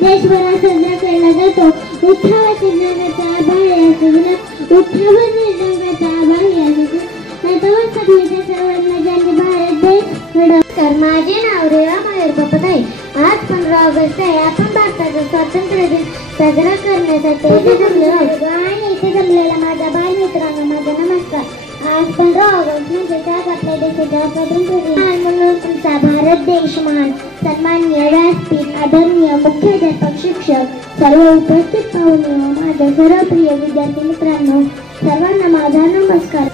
देशभरात साजरा केला जातो. उठावाच्या जगाचा आभाळ असतो, उठावाच्या जगाचा आभाळ असतो. नतमस्तकमीच्या सर्वांना ज्यांनी भारत देश घडवला. माझे नाव रेवा मयूर पपताई. आज 15 ऑगस्ट आहे. आपण भारताचा स्वातंत्र्य दिन साजरा करण्यासाठी इथे जमलो आहोत आणि इथे जमलेल्या माझ्या बालमित्रांना माझा नमस्कार. आज 15 ऑगस्ट म्हणजे त्यात आपल्या देशाच्या स्वातंत्र्य दिन म्हणून तुमचा भारत देश महान. सन्माननीय व्यासपीठ, आदरणीय मुख्याध्यापक, शिक्षक, सर्व उपस्थित पाहुणे व माझ्या सर्व प्रिय विद्यार्थी मित्रांनो, सर्वांना माझा नमस्कार.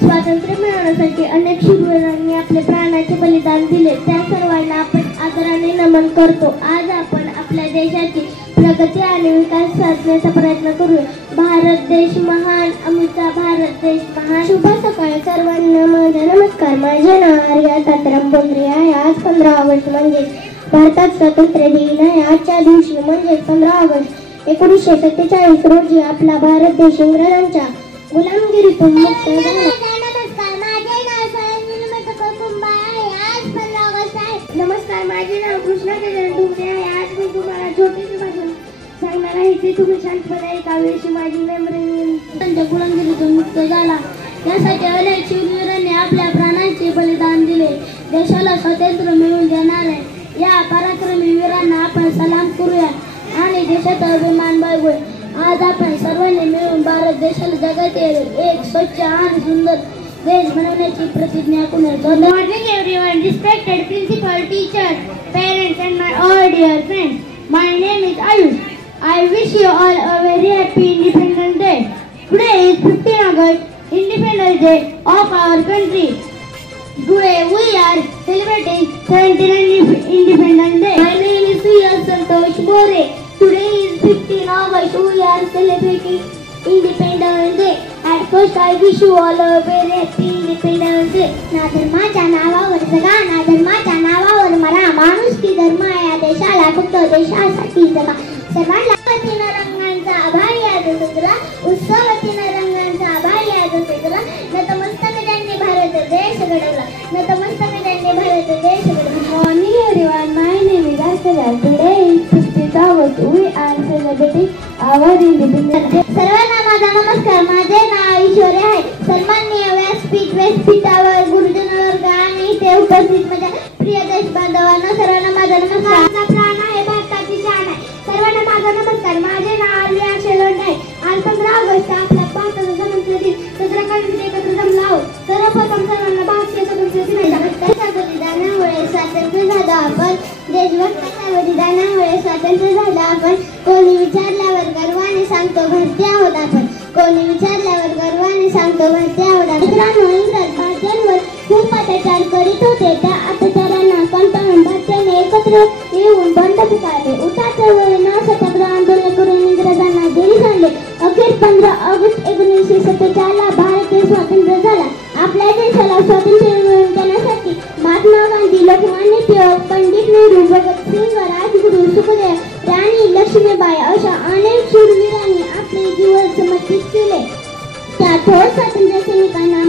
स्वातंत्र्य मिळवण्यासाठी अनेक शूरवीरांनी आपले प्राणाचे बलिदान दिले. त्या सर्वांना आपण आदराने नमन करतो. आज आपण आपल्या देशाची प्रगती आणि विकास साधण्याचा प्रयत्न करूया. भारत देश महान, आमचा भारत देश महान. शुभ सकाळ सर्वांना माझा नमस्कार. माझे नाव आर्या तात्याराम बोंद्रे आहे. आज 15 ऑगस्ट म्हणजे भारतात स्वातंत्र्य दिन आहे. आजच्या दिवशी म्हणजे 15 ऑगस्ट 1947 रोजी आपला भारत देश इंग्रजांच्या गुलामगिरीतून मुक्त झाला. नमस्कार, माझे नाव कृष्णा डुंगरे आहे. आज मी तुम्हाला छोटेसे भाषण सांगणार आहे. ते तुम्ही शांतपणे ऐकावे अशी माझी नम्र विनंती. गुलामगिरीतून मुक्त झाला यासाठी अनेक शूरवीरांनी आपल्या प्राणांचे बलिदान दिले. देशाला स्वातंत्र्य मिळवून देणाऱ्या या पराक्रमी वीरांना आपण सलाम करूया आणि देशाचा अभिमान बाळगूया. आज आपण सर्वांनी मिळून भारत देशाला जगातील एक स्वच्छ आणि सुंदर देश बनवण्याची प्रतिज्ञा करूया. Good morning everyone, respected principal, teachers, parents and my all dear friends. My name is Ayush. I wish you all a very happy Independence Day. Today is 15 August, Independence Day of our country. Today we are celebrating 79th Independence Day. My name is Suya Santosh More. Today is 15 August. We are celebrating Independence Day. At first I wish you all a very happy Independence Day. ना धर्माच्या नावावर जगा, ना धर्माच्या नावावर मरा. माणुसकी धर्म या देशाला फक्त देशासाठी जगा. सर्वांना रंगांचा आभारी आज सजला, उत्सवतीनं रंगांचा आभारी आज सजला. नतमस्तक ज्यांनी भारत देश घडवला, नतमस्तक ज्यांनी भारत देश घडवला. Morning everyone, my name is Asya. Today is 15th August. We are celebrating our Independence Day. सर्वांना माझा नमस्कार. माझे नाव ईश्वरी आहे. सन्माननीय व्यासपीठावर गुरुजन वर्ग आणि इथे उपस्थित माझ्या प्रिय देश बांधवांना सर्वांना माझा नमस्कार. माझा प्राण आहे, भारताची शान आहे. सर्वांना माझा नमस्कार. माझे नाव आलिया शेलोंड आहे. आज 15 ऑगस्ट आपला भारताचा स्वातंत्र्य दिन साजरा करण्यासाठी एकत्र जमलो आहोत. सर्वप्रथम सर्वांना भारतीय स्वातंत्र्य दिनाच्या बलिदानामुळे स्वातंत्र्य झालं आपण. देशभक्ताच्या बलिदानामुळे स्वातंत्र्य झालं आपण. कोणी विचारल्यावर गर्वाने सांगतो भारतीय आहोत आपण. कोणी विचारल्यावर गर्वाने सांगतो भारतीय आहोत आपण. मित्रांनो, इंग्रज भारतीयांवर खूप अत्याचार करीत होते. त्या अत्याचारांना कंटाळून भारतीयांनी एकत्र येऊन बंड पुकारले. उठा चळवळीनं सत्याग्रह आंदोलन करून इंग्रजांना जेरीस आणले. अखेर 15 ऑगस्ट 1947 ला भारत देश स्वतंत्र झाला. आपल्या देशाला स्वातंत्र्य मिळवून देण्यासाठी महात्मा गांधी, लोकमान्य टिळक, पंडित नेहरू, भगतसिंग, राजगुरू, सुखदेव, राणी लक्ष्मीबाई अशा अनेक शूरवीरांनी आपले जीवन समर्पित केले. त्या थोर स्वातंत्र्य सैनिकांना